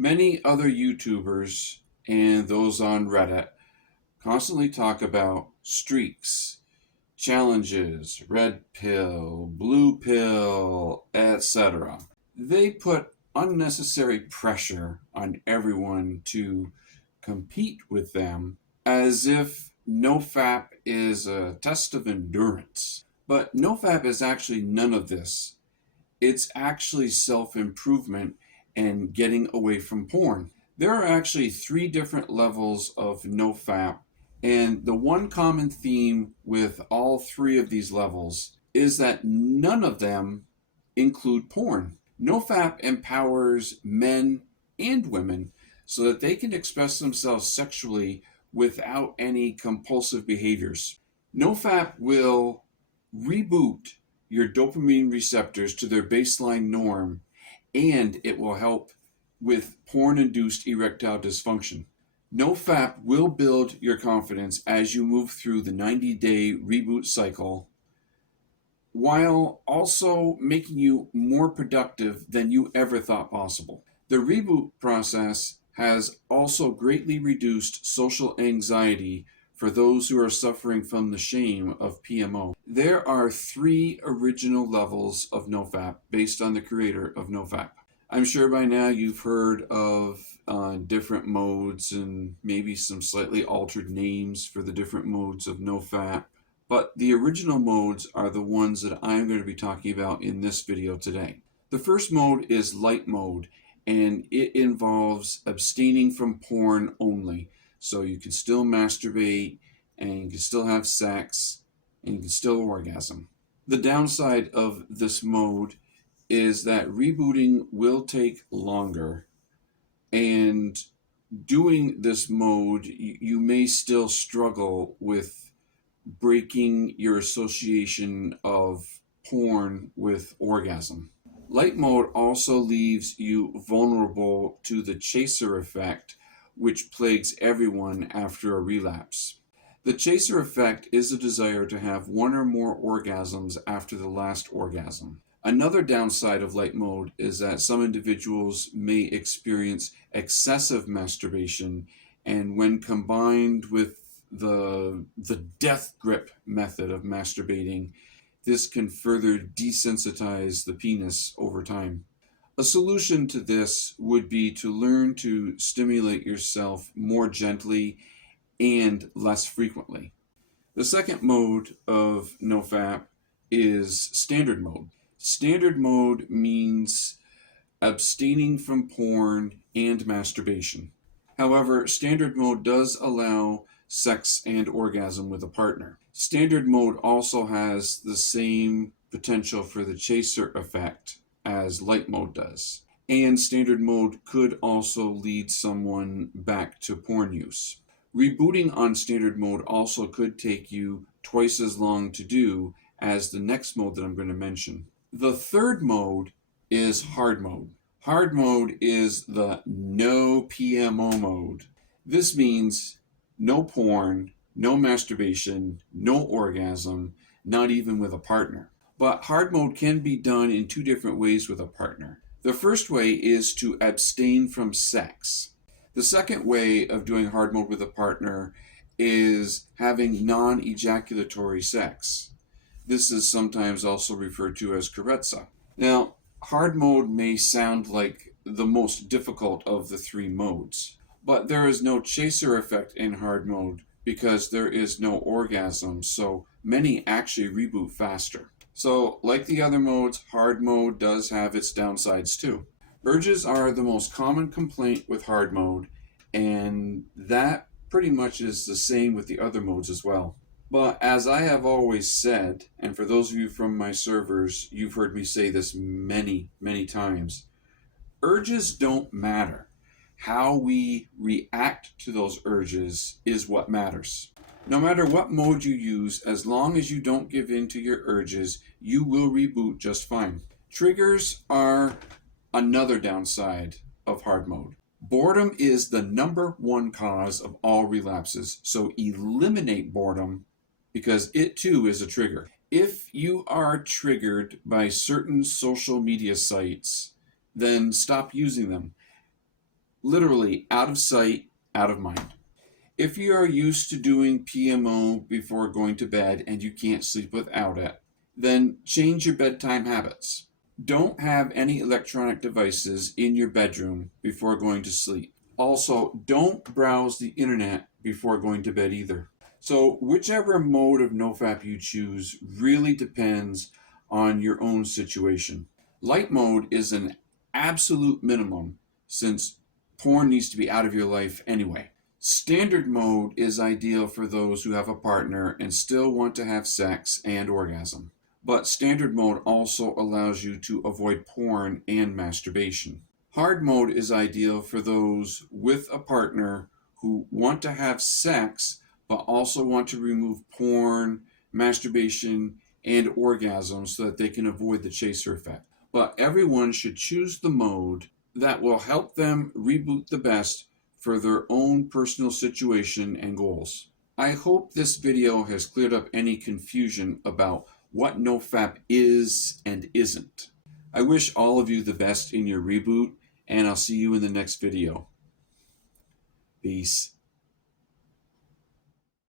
Many other YouTubers and those on Reddit constantly talk about streaks, challenges, red pill, blue pill, etc. They put unnecessary pressure on everyone to compete with them as if NoFap is a test of endurance. But NoFap is actually none of this. It's actually self-improvement and getting away from porn. There are actually 3 different levels of NoFap, and the one common theme with all 3 of these levels is that none of them include porn. NoFap empowers men and women so that they can express themselves sexually without any compulsive behaviors. NoFap will reboot your dopamine receptors to their baseline norm, and it will help with porn-induced erectile dysfunction. NoFap will build your confidence as you move through the 90-day reboot cycle, while also making you more productive than you ever thought possible. The reboot process has also greatly reduced social anxiety for those who are suffering from the shame of PMO. There are 3 original levels of NoFap based on the creator of NoFap. I'm sure by now you've heard of different modes and maybe some slightly altered names for the different modes of NoFap, but the original modes are the ones that I'm going to be talking about in this video today. The first mode is light mode, and it involves abstaining from porn only. So you can still masturbate, and you can still have sex, and you can still orgasm. The downside of this mode is that rebooting will take longer, and doing this mode, you may still struggle with breaking your association of porn with orgasm. Light mode also leaves you vulnerable to the chaser effect, which plagues everyone after a relapse. The chaser effect is a desire to have 1 or more orgasms after the last orgasm. Another downside of light mode is that some individuals may experience excessive masturbation, and when combined with the death grip method of masturbating, this can further desensitize the penis over time. A solution to this would be to learn to stimulate yourself more gently and less frequently. The second mode of NoFap is standard mode. Standard mode means abstaining from porn and masturbation. However, standard mode does allow sex and orgasm with a partner. Standard mode also has the same potential for the chaser effect as light mode does. And standard mode could also lead someone back to porn use. Rebooting on standard mode also could take you twice as long to do as the next mode that I'm going to mention. The third mode is hard mode. Hard mode is the no PMO mode. This means no porn, no masturbation, no orgasm, not even with a partner. But hard mode can be done in 2 different ways with a partner. The first way is to abstain from sex. The second way of doing hard mode with a partner is having non-ejaculatory sex. This is sometimes also referred to as carezza. Now, hard mode may sound like the most difficult of the 3 modes, but there is no chaser effect in hard mode because there is no orgasm, so many actually reboot faster. So, like the other modes, hard mode does have its downsides too. Urges are the most common complaint with hard mode, and that pretty much is the same with the other modes as well. But as I have always said, and for those of you from my servers, you've heard me say this many, many times, urges don't matter. How we react to those urges is what matters. No matter what mode you use, as long as you don't give in to your urges, you will reboot just fine. Triggers are another downside of hard mode. Boredom is the #1 cause of all relapses, so eliminate boredom because it too is a trigger. If you are triggered by certain social media sites, then stop using them. literally out of sight, out of mind. If you are used to doing PMO before going to bed and you can't sleep without it, then change your bedtime habits. Don't have any electronic devices in your bedroom before going to sleep. Also, don't browse the internet before going to bed either. So, whichever mode of NoFap you choose really depends on your own situation. Light mode is an absolute minimum since porn needs to be out of your life anyway. Standard mode is ideal for those who have a partner and still want to have sex and orgasm. But standard mode also allows you to avoid porn and masturbation. Hard mode is ideal for those with a partner who want to have sex but also want to remove porn, masturbation, and orgasm so that they can avoid the chaser effect. But everyone should choose the mode that will help them reboot the best for their own personal situation and goals. I hope this video has cleared up any confusion about what NoFap is and isn't. I wish all of you the best in your reboot, and I'll see you in the next video. Peace.